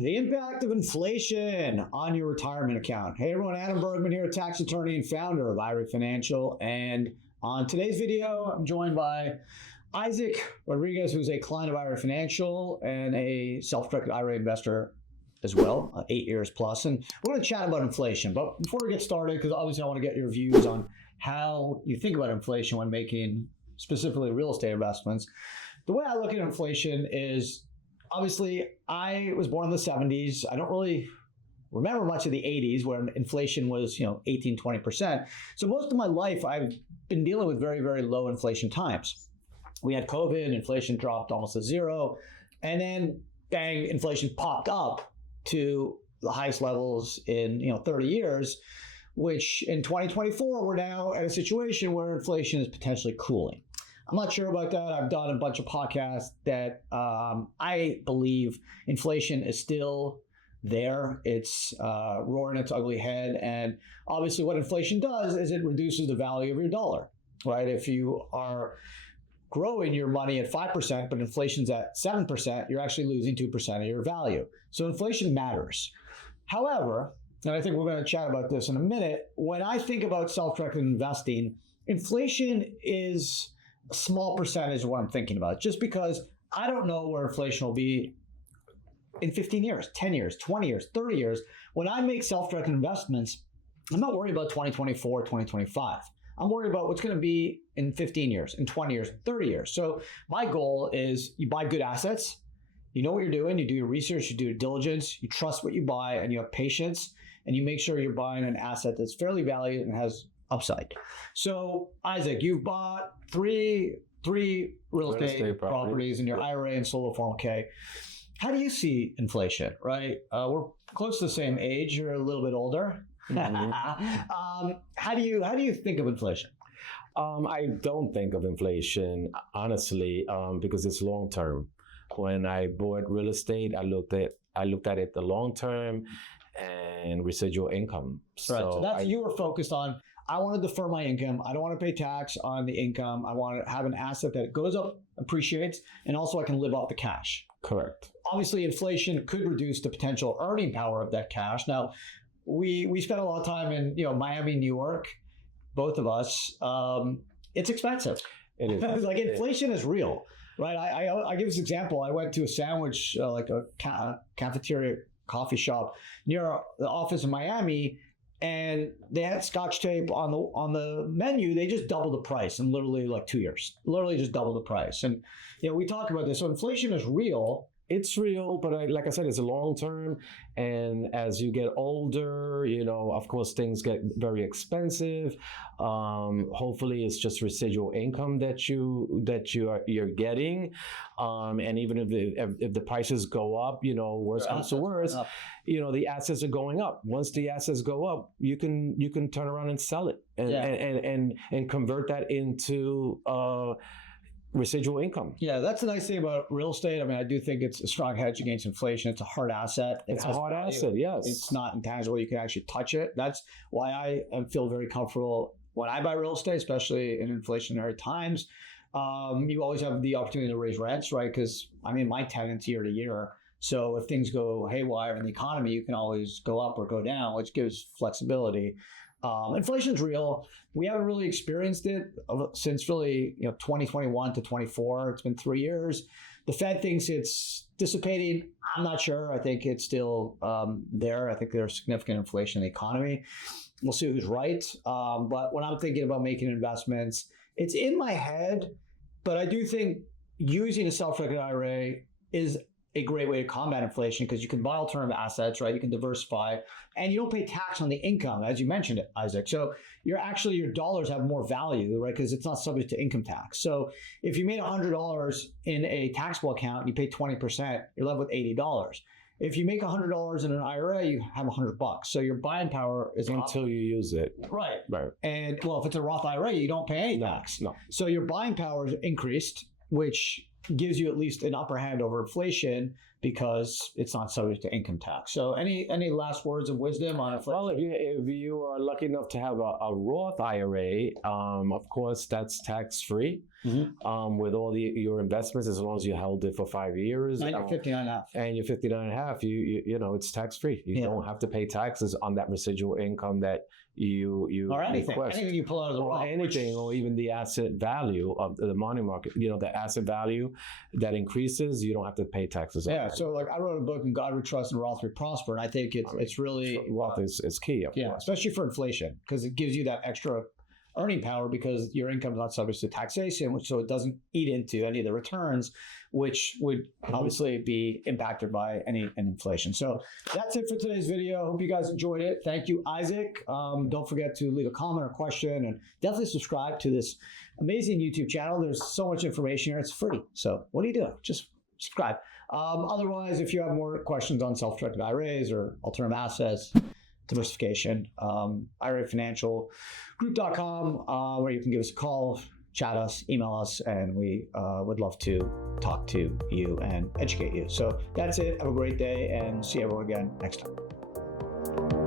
The impact of inflation on your retirement account. Hey everyone, Adam Bergman here, tax attorney and founder of IRA Financial. And on today's video, I'm joined by Isaac Rodriguez, who's a client of IRA Financial and a self-directed IRA investor as well, 8 years plus. And we're going to chat about inflation. But before we get started, because obviously I want to get your views on how you think about inflation when making specifically real estate investments. The way I look at inflation is, obviously, I was born in the 70s. I don't really remember much of the 80s when inflation was, 18, 20%. So most of my life, I've been dealing with very, very low inflation times. We had COVID, inflation dropped almost to zero. And then, bang, inflation popped up to the highest levels in, 30 years, which in 2024, we're now at a situation where inflation is potentially cooling. I'm not sure about that. I've done a bunch of podcasts that I believe inflation is still there. It's roaring its ugly head. And obviously what inflation does is it reduces the value of your dollar, right? If you are growing your money at 5%, but inflation's at 7%, you're actually losing 2% of your value. So inflation matters. However, and I think we're going to chat about this in a minute, when I think about self-directed investing, inflation is a small percentage of what I'm thinking about, just because I don't know where inflation will be in 15 years, 10 years, 20 years, 30 years. When I make self-directed investments, I'm not worried about 2024, 2025. I'm worried about what's going to be in 15 years, in 20 years, 30 years. So my goal is you buy good assets, you know what you're doing, you do your research, you do your diligence, you trust what you buy, and you have patience, and you make sure you're buying an asset that's fairly valued and has upside. So, Isaac, you've bought three real estate properties in your IRA and solo 401k. How do you see inflation, right? We're close to the same age. You're a little bit older. How do you think of inflation? I don't think of inflation, honestly, because it's long term. When I bought real estate, I looked at it the long term and residual income. So that's you were focused on. I want to defer my income. I don't want to pay tax on the income. I want to have an asset that goes up, appreciates, and also I can live off the cash. Correct. Obviously, inflation could reduce the potential earning power of that cash. Now, we spent a lot of time in Miami, New York, both of us. It's expensive. It is. Like inflation is real, right? I give this example. I went to a sandwich, like a cafeteria, coffee shop near the office in Miami, and they had Scotch tape on the menu. They just doubled the price in literally like 2 years. Literally just doubled the price. And we talk about this. So inflation is real. It's real, but like I said, it's a long term. And as you get older, of course, things get very expensive. Hopefully, it's just residual income that you're getting. And even if the prices go up, worse comes to worse, the assets are going up. Once the assets go up, you can turn around and sell it and convert that into residual income. Yeah, that's the nice thing about real estate. I mean, I do think it's a strong hedge against inflation. It's a hard asset. It's a hard asset, yes. It's not intangible. You can actually touch it. That's why I feel very comfortable when I buy real estate, especially in inflationary times. You always have the opportunity to raise rents, right? Because, my tenant's year to year. So if things go haywire in the economy, you can always go up or go down, which gives flexibility. Inflation's real. We haven't really experienced it since really 2021 to 24. It's been 3 years. The Fed thinks it's dissipating. I'm not sure. I think it's still there. I think there's significant inflation in the economy. We'll see who's right. But when I'm thinking about making investments, it's in my head. But I do think using a self-directed IRA is a great way to combat inflation because you can buy alternative assets, right? You can diversify and you don't pay tax on the income, as you mentioned, Isaac. So your dollars have more value, right? Because it's not subject to income tax. So if you made $100 in a taxable account and you pay 20%, you're left with $80. If you make $100 in an IRA, you have $100. So your buying power is until you use it. Right. Right. And if it's a Roth IRA, you don't pay any tax. No. So your buying power is increased, which gives you at least an upper hand over inflation. because it's not subject to income tax. So any last words of wisdom on inflation? Well, if you are lucky enough to have a Roth IRA, of course, that's tax-free. With all your investments, as long as you held it for 5 years. And you're 59.5. And you're 59.5, you know, it's tax-free. You don't have to pay taxes on that residual income that you or anything, request. anything you pull out of the Roth, anything, or even the asset value of the money market. You know, the asset value that increases, you don't have to pay taxes on. Yeah. So like I wrote a book, "In God We Trust and Roth We Prosper," and I think it's really Roth is key. Yeah, especially for inflation, because it gives you that extra earning power because your income is not subject to taxation, which so it doesn't eat into any of the returns, which would obviously be impacted by any inflation. So that's it for today's video. Hope you guys enjoyed it. Thank you, Isaac. Don't forget to leave a comment or question, and definitely subscribe to this amazing YouTube channel. There's so much information here. It's free. So what are you doing? Just subscribe. Otherwise, if you have more questions on self-directed IRAs or alternative assets, diversification, IRA Financial Group.com, where you can give us a call, chat us, email us, and we would love to talk to you and educate you. So that's it. Have a great day, and see everyone again next time.